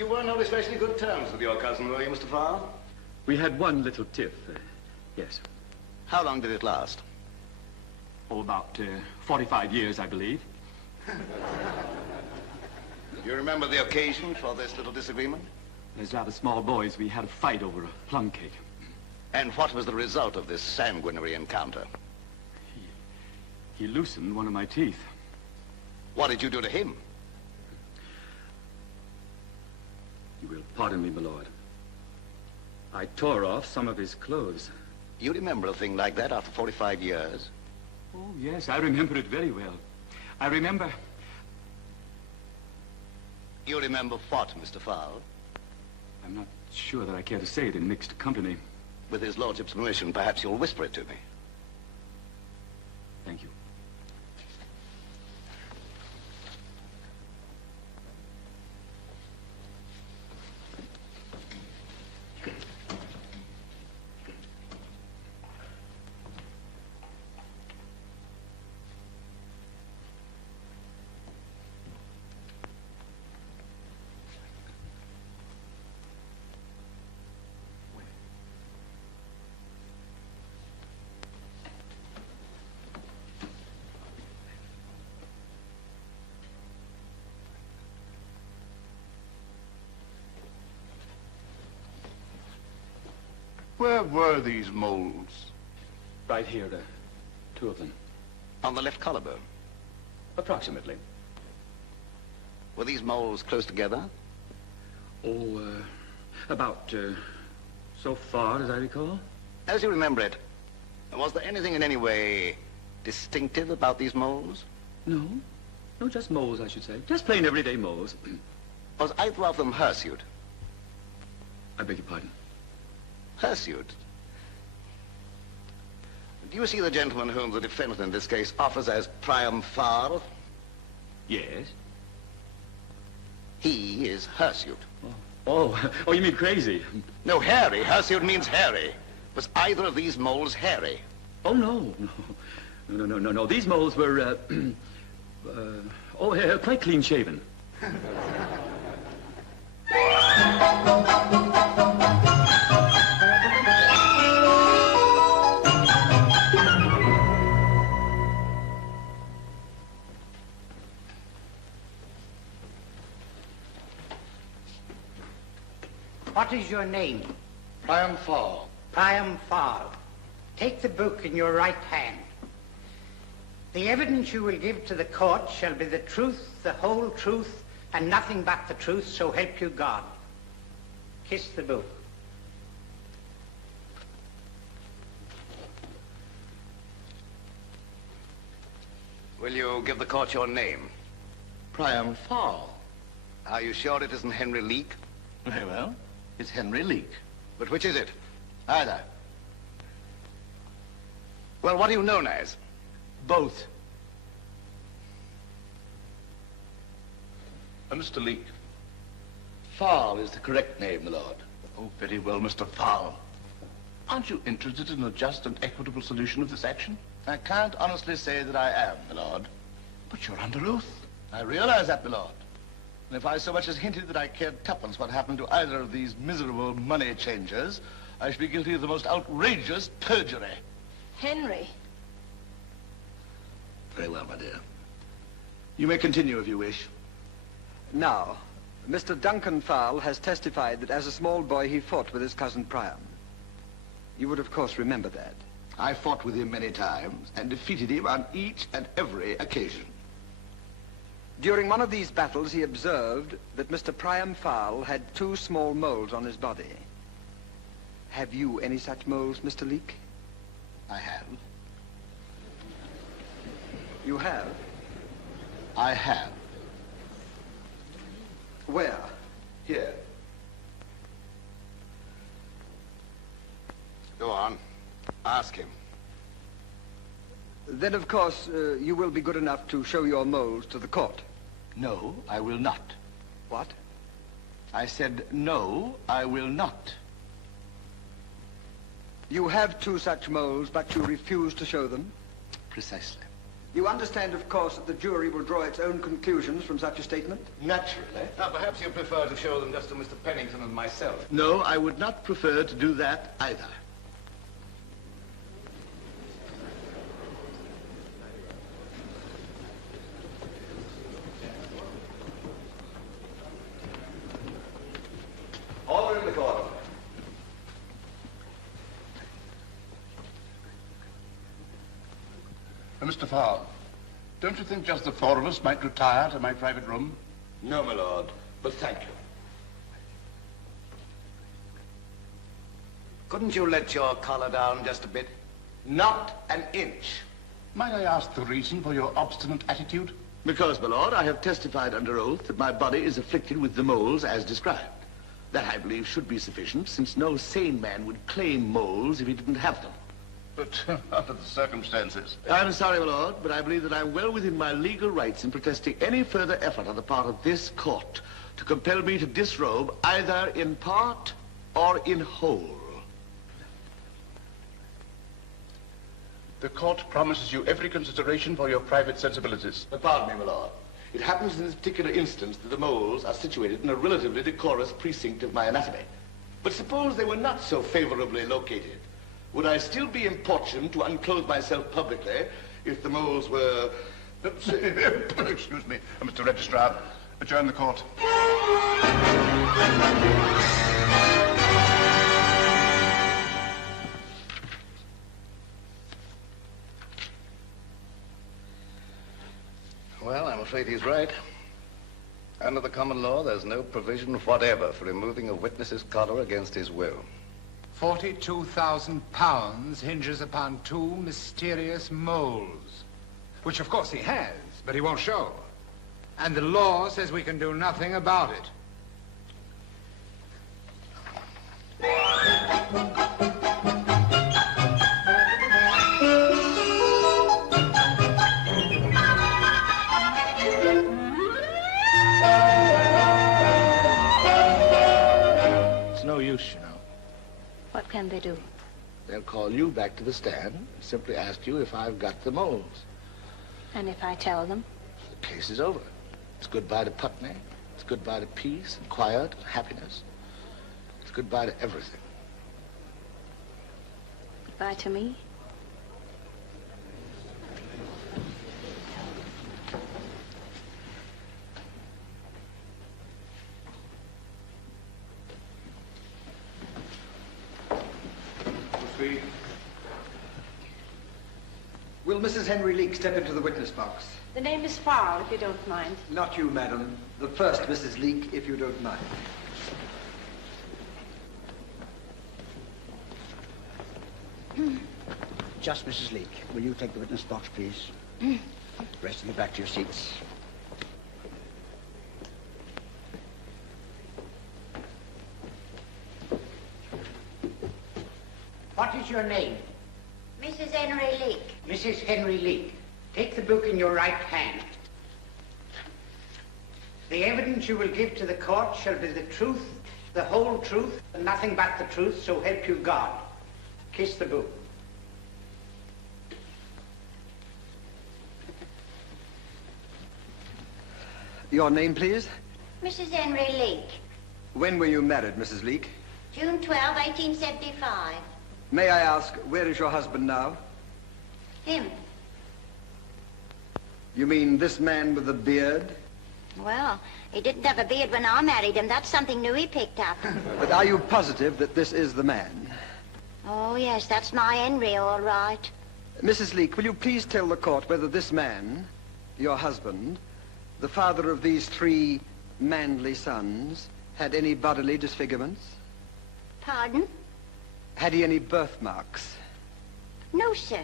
You weren't on especially good terms with your cousin, were you, Mr. Farr? We had one little tiff, yes. How long did it last? Oh, about 45 years, I believe. Do you remember the occasion for this little disagreement? As rather small boys, we had a fight over a plum cake. And what was the result of this sanguinary encounter? He loosened one of my teeth. What did you do to him? You will pardon me, my lord. I tore off some of his clothes. You remember a thing like that after 45 years? Oh, yes, I remember it very well. I remember... You remember what, Mr. Farll? I'm not sure that I care to say it in mixed company. With his lordship's permission, perhaps you'll whisper it to me. Thank you. Where were these moles? Right here, two of them. On the left collarbone? Approximately. Were these moles close together? Oh, about, so far as I recall. As you remember it, was there anything in any way distinctive about these moles? No. No, just moles, I should say. Just plain everyday moles. Was either of them hirsute? I beg your pardon? Hirsute? Do you see the gentleman whom the defendant in this case offers as Priam Farr? Yes. He is hirsute. Oh, you mean crazy? No, hairy. Hirsute means hairy. Was either of these moles hairy? Oh, no. No. These moles were, quite clean-shaven. What is your name? Priam Farr. Priam Farll. Take the book in your right hand. The evidence you will give to the court shall be the truth, the whole truth, and nothing but the truth, so help you God. Kiss the book. Will you give the court your name? Priam Farr. Are you sure it isn't Henry Leek? Very well. It's Henry Leek. But which is it? Either. Well, what are you known as? Both. Mr. Leek. Farll is the correct name, my lord. Oh, very well, Mr. Farll. Aren't you interested in a just and equitable solution of this action? I can't honestly say that I am, my lord. But you're under oath. I realize that, my lord. And if I so much as hinted that I cared tuppence what happened to either of these miserable money changers, I should be guilty of the most outrageous perjury. Henry. Very well, my dear. You may continue if you wish. Now, Mr. Duncan Farll has testified that as a small boy he fought with his cousin Priam. You would, of course, remember that. I fought with him many times and defeated him on each and every occasion. During one of these battles, he observed that Mr. Priam Farll had 2 small moles on his body. Have you any such moles, Mr. Leek? I have. You have? I have. Where? Here. Go on. Ask him. Then, of course, you will be good enough to show your moles to the court. No, I will not. What? I said, no, I will not. You have 2 such moles, but you refuse to show them? Precisely. You understand, of course, that the jury will draw its own conclusions from such a statement? Naturally. Now, perhaps you prefer to show them just to Mr. Pennington and myself. No, I would not prefer to do that either. Order in the court. Mr. Farr, don't you think just the four of us might retire to my private room? No, my lord, but thank you. Couldn't you let your collar down just a bit? Not an inch. Might I ask the reason for your obstinate attitude? Because, my lord, I have testified under oath that my body is afflicted with the moles as described. That, I believe, should be sufficient, since no sane man would claim moles if he didn't have them. But under the circumstances... I'm sorry, my lord, but I believe that I'm well within my legal rights in protesting any further effort on the part of this court to compel me to disrobe either in part or in whole. The court promises you every consideration for your private sensibilities. Pardon me, my lord. It happens in this particular instance that the moles are situated in a relatively decorous precinct of my anatomy. But suppose they were not so favorably located. Would I still be importuned to unclothe myself publicly if the moles were... Excuse me, Mr. Registrar. Adjourn the court. Well, I'm afraid he's right. Under the common law, there's no provision whatever for removing a witness's collar against his will. £42,000 hinges upon two mysterious moles, which of course he has, but he won't show. And the law says we can do nothing about it. It's no use, you know. What can they do? They'll call you back to the stand and simply ask you if I've got the moles. And if I tell them? The case is over. It's goodbye to Putney. It's goodbye to peace and quiet and happiness. It's goodbye to everything. Goodbye to me? Will Mrs. Henry Leek step into the witness box? The name is Farll, if you don't mind. Not you, madam. The first Mrs. Leek, if you don't mind. Just Mrs. Leek. Will you take the witness box, please? Rest of you back to your seats. What is your name? Mrs. Henry Leek. Mrs. Henry Leek. Take the book in your right hand. The evidence you will give to the court shall be the truth, the whole truth, and nothing but the truth, so help you God. Kiss the book. Your name, please? Mrs. Henry Leek. When were you married, Mrs. Leek? June 12, 1875. May I ask, where is your husband now? Him. You mean this man with the beard? Well, he didn't have a beard when I married him. That's something new he picked up. But are you positive that this is the man? Oh, yes, that's my Henry, all right. Mrs. Leek, will you please tell the court whether this man, your husband, the father of these three manly sons, had any bodily disfigurements? Pardon? Had he any birthmarks? No, sir.